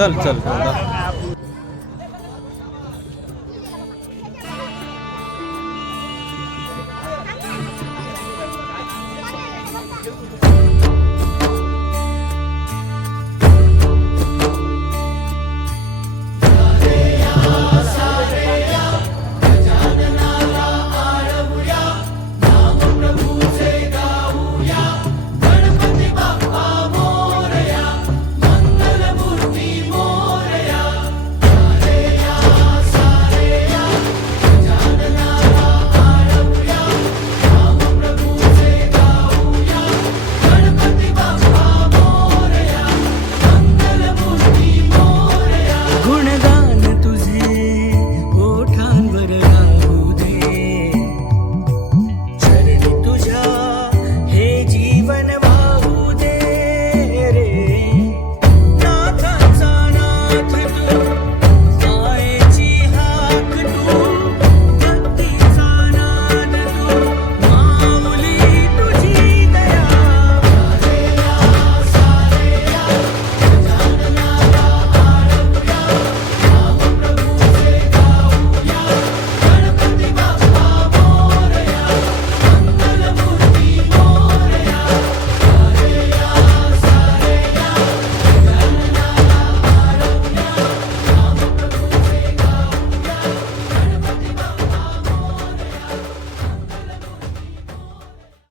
चल चल. चल